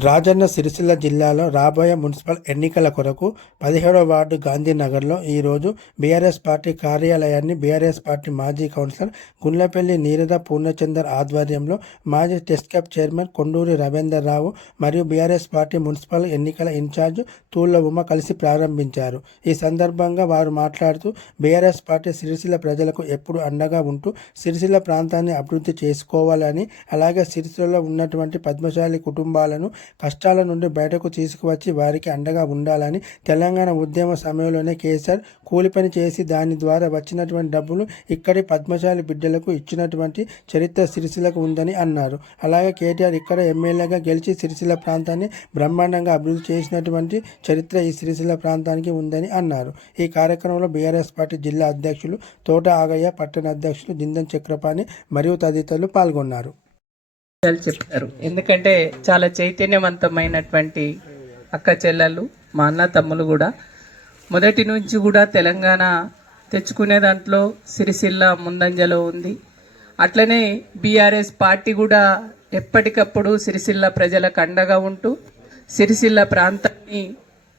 రాజన్న సిరిసిల్ల జిల్లాలో రాబోయే మున్సిపల్ ఎన్నికల కొరకు పదిహేడవ వార్డు గాంధీనగర్లో ఈరోజు బీఆర్ఎస్ పార్టీ కార్యాలయాన్ని బీఆర్ఎస్ పార్టీ మాజీ కౌన్సిలర్ గుండ్లపల్లి నీరద పూర్ణచందర్ ఆధ్వర్యంలో మాజీ test cap chairman Konduri Ravinder Rao మరియు బీఆర్ఎస్ పార్టీ మున్సిపల్ ఎన్నికల ఇన్ఛార్జ్ తూళ్ళ ఉమ కలిసి ప్రారంభించారు. ఈ సందర్భంగా వారు మాట్లాడుతూ బీఆర్ఎస్ పార్టీ సిరిసిల్ల ప్రజలకు ఎప్పుడు అండగా ఉంటూ సిరిసిల్ల ప్రాంతాన్ని అభివృద్ధి చేసుకోవాలని అలాగే సిరిసిల్లలో ఉన్నటువంటి పద్మశాలి కుటుంబాలను కష్టాల నుండి బయటకు తీసుకువచ్చి వారికి అండగా ఉండాలని తెలంగాణ ఉద్యమ సమయంలోనే కేసీఆర్ కూలి పని చేసి దాని ద్వారా వచ్చినటువంటి డబ్బులు ఇక్కడి పద్మశాలి బిడ్డలకు ఇచ్చినటువంటి చరిత్ర సిరిసిలకు ఉందని అన్నారు. అలాగే కేటీఆర్ ఇక్కడ ఎమ్మెల్యేగా గెలిచి సిరిసిల ప్రాంతాన్ని బ్రహ్మాండంగా అభివృద్ధి చేసినటువంటి చరిత్ర ఈ సిరిసిల ప్రాంతానికి ఉందని అన్నారు. ఈ కార్యక్రమంలో బీఆర్ఎస్ పార్టీ జిల్లా అధ్యక్షులు తోట ఆగయ్య పట్టణ అధ్యక్షులు జిందన్ చక్రపాణి మరియు తదితరులు పాల్గొన్నారు. విషయాలు ఎందుకంటే చాలా చైతన్యవంతమైనటువంటి అక్క చెల్లెళ్ళు మా అన్న తమ్ములు కూడా. మొదటి నుంచి కూడా తెలంగాణ తెచ్చుకునే దాంట్లో సిరిసిల్ల ముందంజలో ఉంది. అట్లనే బీఆర్ఎస్ పార్టీ కూడా ఎప్పటికప్పుడు సిరిసిల్ల ప్రజలకు అండగా ఉంటూ సిరిసిల్ల ప్రాంతాన్ని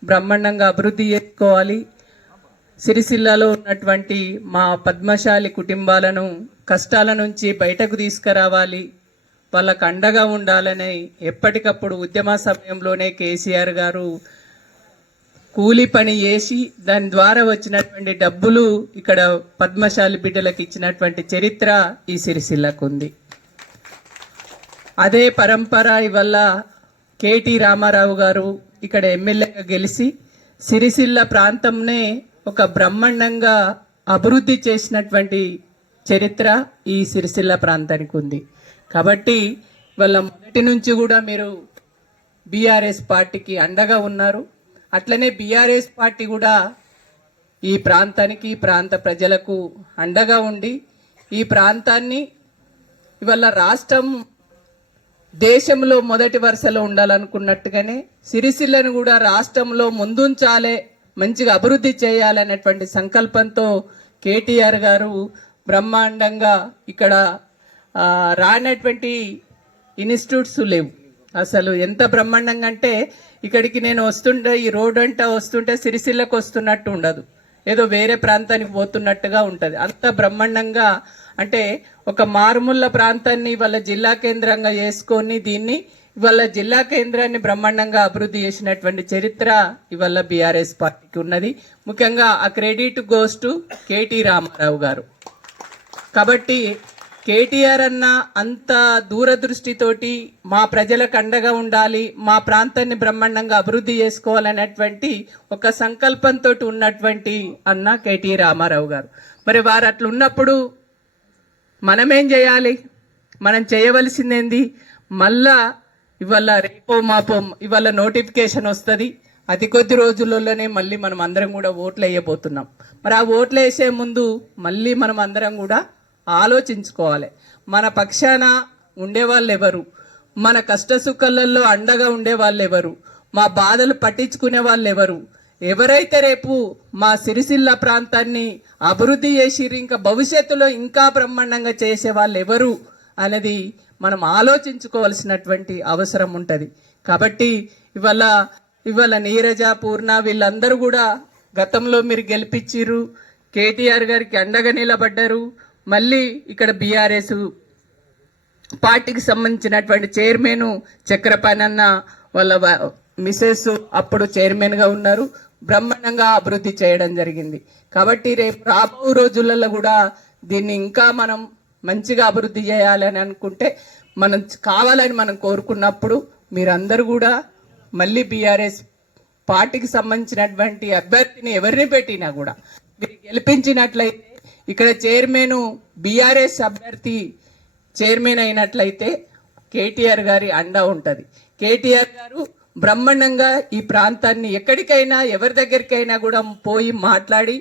బ్రహ్మాండంగా అభివృద్ధి చేసుకోవాలి. సిరిసిల్లలో ఉన్నటువంటి మా పద్మశాలి కుటుంబాలను కష్టాల నుంచి బయటకు తీసుకురావాలి. వాళ్ళకు అండగా ఉండాలని ఎప్పటికప్పుడు ఉద్యమ సమయంలోనే కేసీఆర్ గారు కూలి పని చేసి దాని ద్వారా వచ్చినటువంటి డబ్బులు ఇక్కడ పద్మశాలి బిడ్డలకు ఇచ్చినటువంటి చరిత్ర ఈ సిరిసిల్లకు ఉంది. అదే పరంపర ఇవల్ల కేటీ రామారావు గారు ఇక్కడ ఎమ్మెల్యేగా గెలిచి సిరిసిల్ల ప్రాంతంనే ఒక బ్రహ్మాండంగా అభివృద్ధి చేసినటువంటి చరిత్ర ఈ సిరిసిల్ల ప్రాంతానికి ఉంది. కాబట్టి వాళ్ళ మొదటి నుంచి కూడా మీరు బీఆర్ఎస్ పార్టీకి అండగా ఉన్నారు. అట్లనే బీఆర్ఎస్ పార్టీ కూడా ఈ ప్రాంతానికి ప్రాంత ప్రజలకు అండగా ఉండి ఈ ప్రాంతాన్ని ఇవాళ రాష్ట్రం దేశంలో మొదటి వరుసలో ఉండాలనుకున్నట్టుగానే సిరిసిల్లను కూడా రాష్ట్రంలో ముందుంచాలే మంచిగా అభివృద్ధి చేయాలనేటువంటి సంకల్పంతో కేటీఆర్ గారు బ్రహ్మాండంగా ఇక్కడ రానటువంటి ఇన్స్టిట్యూట్స్ లేవు. అసలు ఎంత బ్రహ్మాండంగా అంటే ఇక్కడికి నేను వస్తుంటే ఈ రోడ్ అంట వస్తుంటే సిరిసిల్లకు వస్తున్నట్టు ఉండదు. ఏదో వేరే ప్రాంతానికి పోతున్నట్టుగా ఉంటుంది. అంత బ్రహ్మాండంగా అంటే ఒక మారుమూల ప్రాంతాన్ని వాళ్ళ జిల్లా కేంద్రంగా చేసుకొని దీన్ని ఇవాళ జిల్లా కేంద్రాన్ని బ్రహ్మాండంగా అభివృద్ధి చేసినటువంటి చరిత్ర ఇవాళ బీఆర్ఎస్ పార్టీకి ఉన్నది. ముఖ్యంగా ఆ credit goes to KT Rama Rao garu. కాబట్టి కేటీఆర్ అన్న అంత దూరదృష్టితోటి మా ప్రజలకు అండగా ఉండాలి మా ప్రాంతాన్ని బ్రహ్మాండంగా అభివృద్ధి చేసుకోవాలనేటువంటి ఒక సంకల్పంతో ఉన్నటువంటి అన్న కేటీ రామారావు గారు. మరి వారు అట్లున్నప్పుడు మనమేం చేయాలి? మనం చేయవలసిందేంది? మళ్ళా ఇవాళ రేపో మాపో ఇవాళ నోటిఫికేషన్ వస్తుంది. అతి కొద్ది రోజులలోనే మళ్ళీ మనం అందరం కూడా ఓట్లు వేయబోతున్నాం మరి ఆ ఓట్లు వేసే ముందు మళ్ళీ మనం అందరం కూడా ఆలోచించుకోవాలి. మన పక్షాన ఉండేవాళ్ళు ఎవరు మన కష్ట సుఖాలలో అండగా ఉండే వాళ్ళు ఎవరు మా బాధలు పట్టించుకునే వాళ్ళు ఎవరు ఎవరైతే రేపు మా సిరిసిల్ల ప్రాంతాన్ని అభివృద్ధి చేసిర్రు ఇంకా భవిష్యత్తులో ఇంకా బ్రహ్మాండంగా చేసే వాళ్ళు ఎవరు అనేది మనం ఆలోచించుకోవాల్సినటువంటి అవసరం ఉంటుంది. కాబట్టి ఇవాళ ఇవాళ నీరజ పూర్ణ వీళ్ళందరూ కూడా గతంలో మీరు గెలిపించిర్రు కేటీఆర్ గారికి అండగా నిలబడ్డారు మళ్ళీ ఇక్కడ బీఆర్ఎస్ పార్టీకి సంబంధించినటువంటి చైర్మన్ చక్రపాణి అన్న వాళ్ళ మిసెస్ అప్పుడు చైర్మన్గా ఉన్నారు. బ్రహ్మాండంగా అభివృద్ధి చేయడం జరిగింది. కాబట్టి రేపు రాబో రోజులలో కూడా దీన్ని ఇంకా మనం మంచిగా అభివృద్ధి చేయాలని అనుకుంటే మనం కావాలని మనం కోరుకున్నప్పుడు మీరందరూ కూడా మళ్ళీ బీఆర్ఎస్ పార్టీకి సంబంధించినటువంటి అభ్యర్థిని ఎవరిని పెట్టినా కూడా మీరు గెలిపించినట్లయితే ఇక్కడ చైర్మన్ బీఆర్ఎస్ అభ్యర్థి చైర్మన్ అయినట్లయితే కేటీఆర్ గారి అండ ఉంటుంది. కేటీఆర్ గారు బ్రహ్మాండంగా ఈ ప్రాంతాన్ని ఎక్కడికైనా ఎవరి దగ్గరికైనా కూడా పోయి మాట్లాడి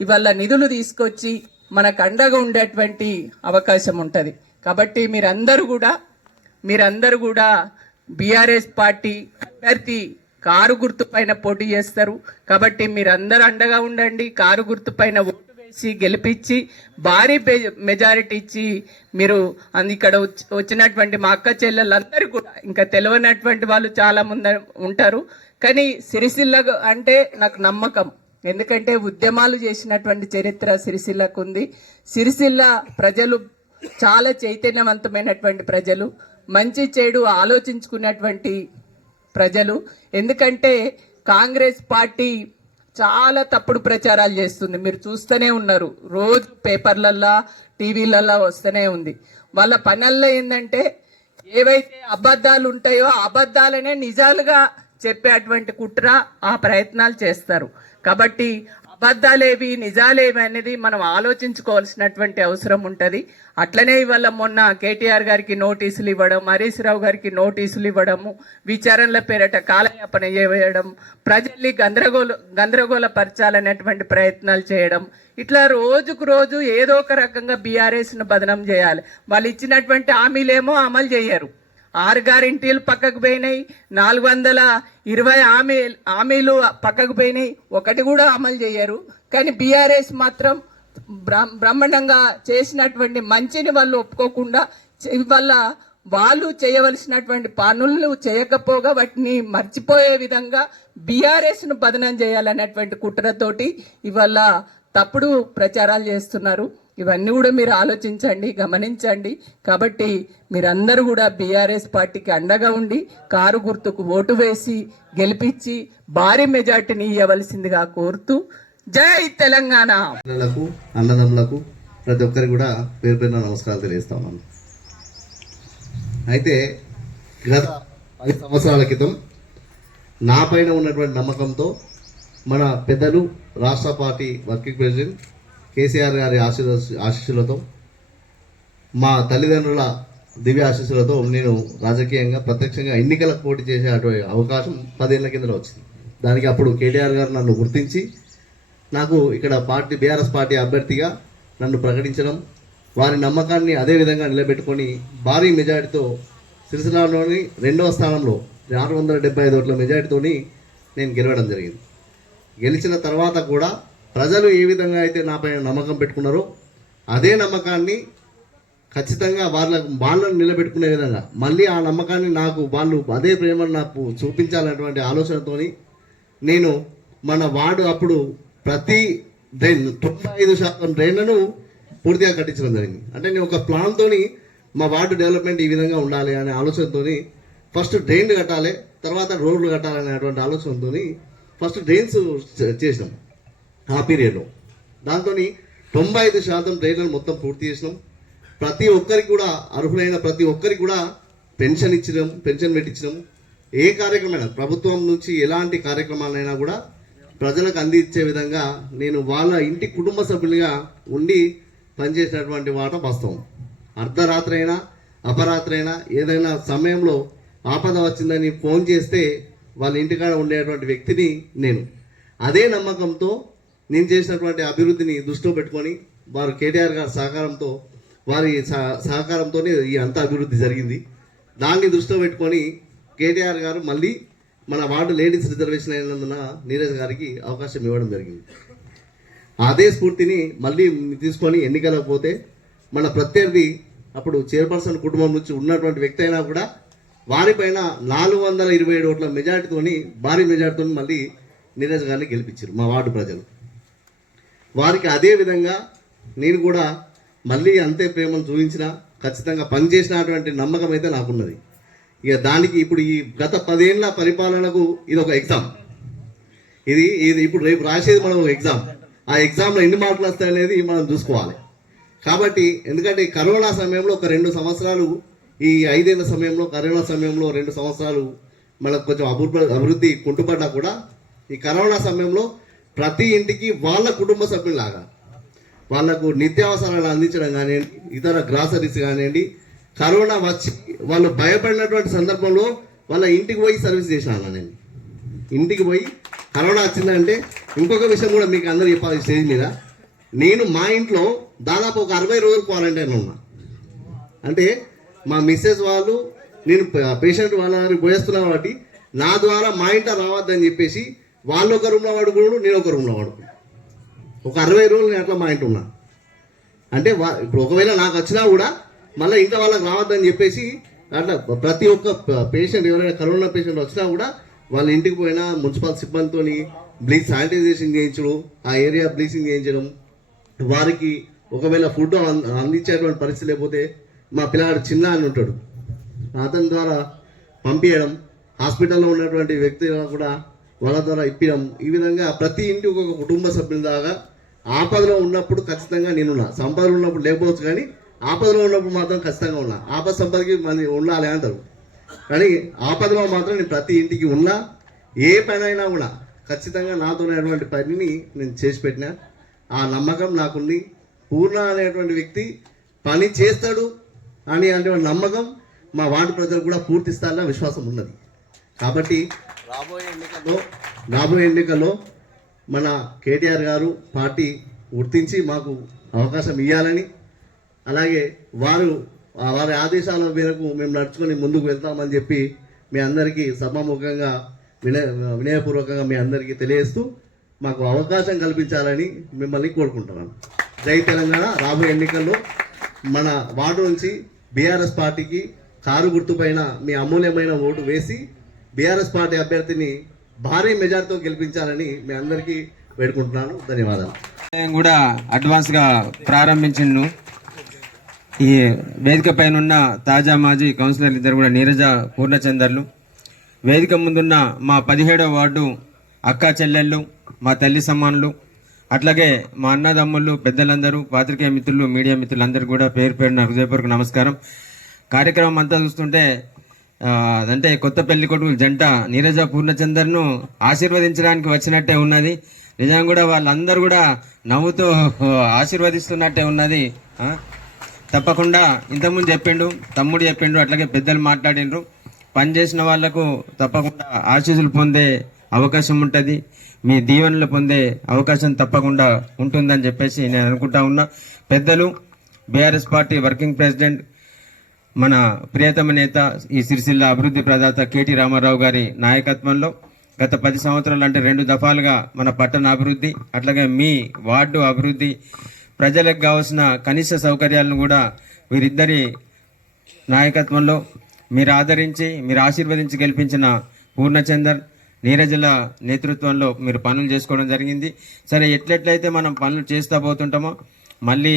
ఇవాళ నిధులు తీసుకొచ్చి మనకు అండగా ఉండేటువంటి అవకాశం ఉంటుంది. కాబట్టి మీరందరూ కూడా మీరందరూ కూడా బీఆర్ఎస్ పార్టీ అభ్యర్థి కారు గుర్తు పైన పోటీ చేస్తారు. కాబట్టి మీరందరూ అండగా ఉండండి కారు గుర్తుపైన ఓటు వేసి గెలిపించి భారీ పె- మెజారిటీ ఇచ్చి మీరు ఇక్కడ వచ్చి- వచ్చినటువంటి మా అక్క చెల్లెళ్ళందరూ కూడా ఇంకా తెలియనటువంటి వాళ్ళు చాలా మంది ఉంటారు. కానీ సిరిసిల్ల అంటే నాకు నమ్మకం. ఎందుకంటే ఉద్యమాలు చేసినటువంటి చరిత్ర సిరిసిల్లకు ఉంది సిరిసిల్ల ప్రజలు చాలా చైతన్యవంతమైనటువంటి ప్రజలు. మంచి చెడు ఆలోచించుకున్నటువంటి ప్రజలు. ఎందుకంటే కాంగ్రెస్ పార్టీ చాలా తప్పుడు ప్రచారాలు చేస్తుంది. మీరు చూస్తూనే ఉన్నారు. రోజు పేపర్లల్లా టీవీలల్లో వస్తూనే ఉంది. వాళ్ళ పనుల్లో ఏంటంటే ఏవైతే అబద్ధాలు ఉంటాయో అబద్ధాలనే నిజాలుగా చెప్పేటువంటి కుట్ర ఆ ప్రయత్నాలు చేస్తారు. కాబట్టి అబద్ధాలేవి నిజాలేవి అనేది మనం ఆలోచించుకోవాల్సినటువంటి అవసరం ఉంటుంది. అట్లనే ఇవాళ మొన్న కేటీఆర్ గారికి నోటీసులు ఇవ్వడం హరీష్ రావు గారికి నోటీసులు ఇవ్వడము విచారణల పేరట కాలయాపన చేయడం ప్రజల్ని గందరగోళ గందరగోళపరచాలనేటువంటి ప్రయత్నాలు చేయడం ఇట్లా రోజుకు రోజు ఏదో ఒక రకంగా బీఆర్ఎస్ను బదనం చేయాలి. వాళ్ళు ఇచ్చినటువంటి హామీలేమో అమలు చేయరు. ఆరు గ్యారెంటీలు పక్కకు పోయినాయి. నాలుగు వందల ఇరవై హామీ హామీలు పక్కకు పోయినాయి. ఒకటి కూడా అమలు చేయరు. కానీ బీఆర్ఎస్ మాత్రం బ్రహ్మాండంగా చేసినటువంటి మంచిని వాళ్ళు ఒప్పుకోకుండా వల్ల వాళ్ళు చేయవలసినటువంటి పనులు చేయకపోగా వాటిని మర్చిపోయే విధంగా బీఆర్ఎస్ను బదనం చేయాలనేటువంటి కుట్రతోటి ఇవాళ తప్పుడు ప్రచారాలు చేస్తున్నారు. ఇవన్నీ కూడా మీరు ఆలోచించండి గమనించండి. కాబట్టి మీరందరూ కూడా బీఆర్ఎస్ పార్టీకి అండగా ఉండి కారు గుర్తుకు ఓటు వేసి గెలిపించి భారీ మెజార్టీని ఇవ్వవలసిందిగా కోరుతూ జై తెలంగాణ. పిల్లలకు అన్నదమ్ములకు ప్రతి ఒక్కరికి కూడా పేరు పేరున నమస్కారాలు తెలియజేస్తా ఉన్నాను. అయితే గత పది సంవత్సరాల క్రితం నా పైన ఉన్నటువంటి నమ్మకంతో మన పెద్దలు రాష్ట్ర పార్టీ వర్కింగ్ ప్రెసిడెంట్ కేసీఆర్ గారి ఆశీర్వ ఆశీస్సులతో మా తల్లిదండ్రుల దివ్య ఆశీస్సులతో నేను రాజకీయంగా ప్రత్యక్షంగా ఎన్నికలకు పోటీ చేసే అటువంటి అవకాశం పదేళ్ళ కింద వచ్చింది. దానికి అప్పుడు కేటీఆర్ గారు నన్ను గుర్తించి నాకు ఇక్కడ పార్టీ బీఆర్ఎస్ పార్టీ అభ్యర్థిగా నన్ను ప్రకటించడం వారి నమ్మకాన్ని అదే విధంగా నిలబెట్టుకొని భారీ మెజారిటీతో సిరిసిల్లాలోని రెండవ స్థానంలో ఆరు వందల డెబ్బై ఐదు ఓట్ల మెజారిటీతోని నేను గెలవడం జరిగింది. గెలిచిన తర్వాత కూడా ప్రజలు ఏ విధంగా అయితే నాపై నమ్మకం పెట్టుకున్నారో అదే నమ్మకాన్ని ఖచ్చితంగా వాళ్ళ వాళ్ళను నిలబెట్టుకునే విధంగా మళ్ళీ ఆ నమ్మకాన్ని నాకు వాళ్ళు అదే ప్రేమను నాకు చూపించాలన్నటువంటి ఆలోచనతోని నేను మన వార్డు అప్పుడు ప్రతి డ్రైన్ తొంభై ఐదు శాతం డ్రైన్లను పూర్తిగా కట్టించడం జరిగింది. అంటే నేను ఒక ప్లాన్తోని మా వార్డు డెవలప్మెంట్ ఈ విధంగా ఉండాలి అనే ఆలోచనతోని ఫస్ట్ డ్రైన్లు కట్టాలి తర్వాత రోడ్లు కట్టాలనేటువంటి ఆలోచనతో ఫస్ట్ డ్రైన్స్ చేసినాం ఆ పీరియడ్లో. దాంతో తొంభై ఐదు శాతం డ్రైన్లను మొత్తం పూర్తి చేసినాం. ప్రతి ఒక్కరికి కూడా అర్హులైన ప్రతి ఒక్కరికి కూడా పెన్షన్ ఇచ్చినాం పెన్షన్ పెట్టించినాం ఏ కార్యక్రమమైనా ప్రభుత్వం నుంచి ఎలాంటి కార్యక్రమాలైనా కూడా ప్రజలకు అందించే విధంగా నేను వాళ్ళ ఇంటి కుటుంబ సభ్యులుగా ఉండి పనిచేసినటువంటి వాట వాస్తవం. అర్ధరాత్రి అయినా అపరాత్రి అయినా ఏదైనా సమయంలో ఆపద వచ్చిందని ఫోన్ చేస్తే వాళ్ళ ఇంటికాడ ఉండేటువంటి వ్యక్తిని నేను. అదే నమ్మకంతో నేను చేసినటువంటి అభివృద్ధిని దృష్టిలో పెట్టుకొని వారు కేటీఆర్ గారి సహకారంతో వారి సహ- సహకారంతోనే ఈ అంత అభివృద్ధి జరిగింది. దాన్ని దృష్టిలో పెట్టుకొని కేటీఆర్ గారు మళ్ళీ మన వార్డు లేడీస్ రిజర్వేషన్ అయినందున నీరజ్ గారికి అవకాశం ఇవ్వడం జరిగింది. అదే స్ఫూర్తిని మళ్ళీ తీసుకొని ఎన్నికలకు పోతే మన ప్రత్యర్థి అప్పుడు చైర్పర్సన్ కుటుంబం నుంచి ఉన్నటువంటి వ్యక్తి అయినా కూడా వారిపైన నాలుగు వందల ఇరవై ఏడు ఓట్ల మెజార్టీతోని భారీ మెజార్టీతో మళ్ళీ నీరజ్ గారిని గెలిపించారు మా వార్డు ప్రజలు. వారికి అదే విధంగా నేను కూడా మళ్ళీ అంతే ప్రేమను చూపించిన ఖచ్చితంగా పనిచేసినటువంటి నమ్మకం అయితే నాకున్నది. ఇక దానికి ఇప్పుడు ఈ గత పదేళ్ళ పరిపాలనకు ఇది ఒక ఎగ్జామ్ ఇది ఇది ఇప్పుడు రేపు రాసేది మనం ఒక ఎగ్జామ్ ఆ ఎగ్జామ్లో ఎన్ని మార్కులు వస్తాయనేది మనం చూసుకోవాలి. కాబట్టి ఎందుకంటే కరోనా సమయంలో ఒక రెండు సంవత్సరాలు ఈ ఐదేళ్ళ సమయంలో కరోనా సమయంలో రెండు సంవత్సరాలు మనకు కొంచెం అభివృద్ధి అభివృద్ధి కుంటుపడ్డా కూడా ఈ కరోనా సమయంలో ప్రతి ఇంటికి వాళ్ళ కుటుంబ సభ్యులాగా వాళ్ళకు నిత్యావసరాలు అందించడం కానివ్వండి ఇతర గ్రాసరీస్ కానివ్వండి కరోనా వచ్చి వాళ్ళు భయపడినటువంటి సందర్భంలో వాళ్ళ ఇంటికి పోయి సర్వీస్ చేశాను నేను. ఇంటికి పోయి కరోనా వచ్చిందంటే ఇంకొక విషయం కూడా మీకు అందరూ చెప్పాలి స్టేజ్ మీద. నేను మా ఇంట్లో దాదాపు ఒక అరవై రోజులు క్వారంటైన్ ఉన్నా. అంటే మా మిస్సెస్ వాళ్ళు నేను పేషెంట్ వాళ్ళ దగ్గరికి పోయేస్తున్నా కాబట్టి నా ద్వారా మా ఇంట రావద్దని చెప్పేసి వాళ్ళు ఒక రూమ్లో పడుకున్నాడు నేను ఒక రూమ్లో పడుకున్నాను ఒక అరవై రోజులు నేను అట్లా మా ఇంటి ఉన్నా. అంటే వా- ఇప్పుడు ఒకవేళ నాకు వచ్చినా కూడా మళ్ళీ ఇంకా వాళ్ళకి రావద్దని చెప్పేసి అట్లా ప్రతి ఒక్క పేషెంట్ ఎవరైనా కరోనా పేషెంట్ వచ్చినా కూడా వాళ్ళ ఇంటికి పోయినా మున్సిపల్ సిబ్బందితో బ్లీచ్ శానిటైజేషన్ చేయించడం ఆ ఏరియా బ్లీచింగ్ చేయించడం వారికి ఒకవేళ ఫుడ్ అందించేటువంటి పరిస్థితి లేకపోతే మా పిల్లగాడు చిన్న అని ఉంటాడు. అతని ద్వారా పంపించడం హాస్పిటల్లో ఉన్నటువంటి వ్యక్తులను కూడా వాళ్ళ ద్వారా ఇప్పినాం. ఈ విధంగా ప్రతి ఇంటి ఒక కుటుంబ సభ్యుల దాకా ఆపదలో ఉన్నప్పుడు ఖచ్చితంగా నేనున్నా సంపదలో ఉన్నప్పుడు లేకపోవచ్చు కానీ ఆపదలో ఉన్నప్పుడు మాత్రం ఖచ్చితంగా ఉన్నా. ఆపద సంపదకి మన ఉండాలి అంటారు. కానీ ఆపదలో మాత్రం నేను ప్రతి ఇంటికి ఉన్నా. ఏ పని అయినా కూడా ఖచ్చితంగా నాతో ఉన్నటువంటి పనిని నేను చేసి పెట్టిన. ఆ నమ్మకం నాకుంది. పూర్ణ అనేటువంటి వ్యక్తి పని చేస్తాడు అని అంటే నమ్మకం మా వార్డు ప్రజలు కూడా పూర్తి విశ్వాసం ఉన్నది. కాబట్టి రాబోయే ఎన్నికల్లో రాబోయే ఎన్నికల్లో మన కేటీఆర్ గారు పార్టీ గుర్తించి మాకు అవకాశం ఇవ్వాలని అలాగే వారు వారి ఆదేశాల మేరకు మేము నడుచుకొని ముందుకు వెళ్తామని చెప్పి మీ అందరికీ సభాముఖంగా వినయ వినయపూర్వకంగా మీ అందరికీ తెలియజేస్తూ మాకు అవకాశం కల్పించాలని మిమ్మల్ని కోరుకుంటున్నాను. జై తెలంగాణ రాబోయే ఎన్నికల్లో మన వార్డు నుంచి బీఆర్ఎస్ పార్టీకి కారు గుర్తుపైన మీ అమూల్యమైన ఓటు వేసి బీఆర్ఎస్ పార్టీ అభ్యర్థిని భారీ మెజార్టీతో గెలిపించాలని మీ అందరికీ వేడుకుంటున్నాను. ధన్యవాదాలు. నేను కూడా అడ్వాన్స్గా ప్రారంభించిండు. ఈ వేదిక పైన ఉన్న తాజా మాజీ కౌన్సిలర్ ఇద్దరు కూడా నీరజ పూర్ణచందర్లు. వేదిక ముందున్న మా పదిహేడవ వార్డు అక్క చెల్లెళ్ళు మా తల్లి సమానులు అట్లాగే మా అన్నదమ్ముళ్ళు పెద్దలందరూ పాత్రికేయ మిత్రులు మీడియా మిత్రులందరూ కూడా పేరు పేరున హృదయపూర్వక నమస్కారం. కార్యక్రమం అంతా చూస్తుంటే అంటే కొత్త పెళ్ళి కొడుకులు జంట నీరజ పూర్ణచందర్ను ఆశీర్వదించడానికి వచ్చినట్టే ఉన్నది. నిజంగా కూడా వాళ్ళందరూ కూడా నవ్వుతూ ఆశీర్వదిస్తున్నట్టే ఉన్నది. తప్పకుండా ఇంతకుముందు చెప్పిండు తమ్ముడు చెప్పిండు అట్లాగే పెద్దలు మాట్లాడిండ్రు. పని చేసిన వాళ్ళకు తప్పకుండా ఆశీస్సులు పొందే అవకాశం ఉంటుంది. మీ దీవెనలు పొందే అవకాశం తప్పకుండా ఉంటుందని చెప్పేసి నేను అనుకుంటా ఉన్నా. పెద్దలు బీఆర్ఎస్ పార్టీ వర్కింగ్ ప్రెసిడెంట్ మన ప్రియతమ నేత ఈ సిరిసిల్ల అభివృద్ధి ప్రదాత కేటీ రామారావు గారి నాయకత్వంలో గత పది సంవత్సరాలు అంటే రెండు దఫాలుగా మన పట్టణ అభివృద్ధి అట్లాగే మీ వార్డు అభివృద్ధి ప్రజలకు కావాల్సిన కనీస సౌకర్యాలను కూడా వీరిద్దరి నాయకత్వంలో మీరు ఆదరించి మీరు ఆశీర్వదించి గెలిపించిన పూర్ణచందర్ నీరజల నేతృత్వంలో మీరు పనులు చేసుకోవడం జరిగింది. సరే ఎట్లెట్లయితే మనం పనులు చేస్తూ పోతుంటామో మళ్ళీ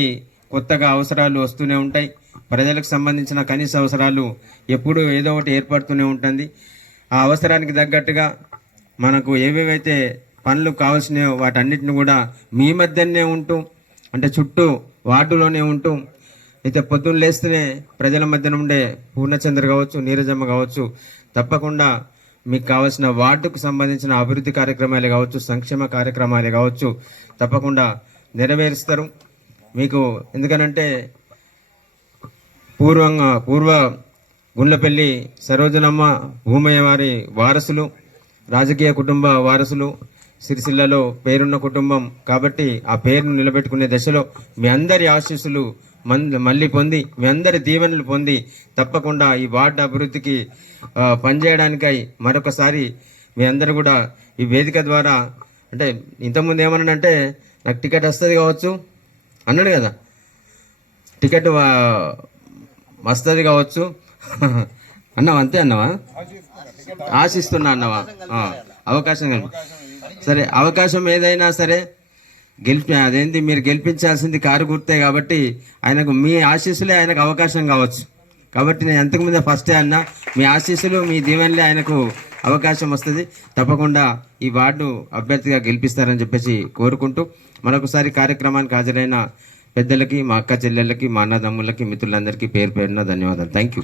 కొత్తగా అవసరాలు వస్తూనే ఉంటాయి. ప్రజలకు సంబంధించిన కనీస అవసరాలు ఎప్పుడూ ఏదో ఒకటి ఏర్పడుతూనే ఉంటుంది. ఆ అవసరానికి తగ్గట్టుగా మనకు ఏవేవైతే పనులు కావాల్సినవో వాటన్నిటిని కూడా మీ మధ్యనే ఉంటూ అంటే చుట్టూ వార్డులోనే ఉంటూ అయితే పొద్దున్న లేస్తేనే ప్రజల మధ్యన ఉండే పూర్ణచంద్ర కావచ్చు నీరజమ్మ కావచ్చు తప్పకుండా మీకు కావాల్సిన వార్డుకు సంబంధించిన అభివృద్ధి కార్యక్రమాలు కావచ్చు సంక్షేమ కార్యక్రమాలు కావచ్చు తప్పకుండా నెరవేరుస్తారు. మీకు ఎందుకనంటే పూర్వంగా పూర్వ గుండ్లపల్లి సరోజనమ్మ భూమయ్య వారి వారసులు రాజకీయ కుటుంబ వారసులు సిరిసిల్లలో పేరున్న కుటుంబం కాబట్టి ఆ పేరును నిలబెట్టుకునే దశలో మీ అందరి ఆశీస్సులు మళ్ళీ పొంది మీ అందరి దీవెనలు పొంది తప్పకుండా ఈ వార్డు అభివృద్ధికి పనిచేయడానికై మరొకసారి మీ అందరు కూడా ఈ వేదిక ద్వారా అంటే ఇంతకుముందు ఏమన్నానంటే నాకు టికెట్ వస్తుంది కావచ్చు అన్నాడు కదా. టికెట్ వస్తుంది కావచ్చు. అన్నావా? అంతే అన్నావా? ఆశిస్తున్నా అన్నావా? అవకాశం సరే అవకాశం ఏదైనా సరే గెలిపి అదేంటి మీరు గెలిపించాల్సింది కారు గుర్తే కాబట్టి ఆయనకు మీ ఆశీస్సులే ఆయనకు అవకాశం కావచ్చు. కాబట్టి నేను ఎంతకుముందే ఫస్టే అన్నా మీ ఆశీస్సులు మీ దీవెనలే ఆయనకు అవకాశం వస్తుంది. తప్పకుండా ఈ వార్డు అభ్యర్థిగా గెలిపిస్తారని చెప్పేసి కోరుకుంటూ మరొకసారి కార్యక్రమానికి హాజరైన పెద్దలకి మా అక్క చెల్లెళ్ళకి మా అన్నదమ్ములకి మిత్రులందరికీ పేరు పేరున ధన్యవాదాలు. Thank you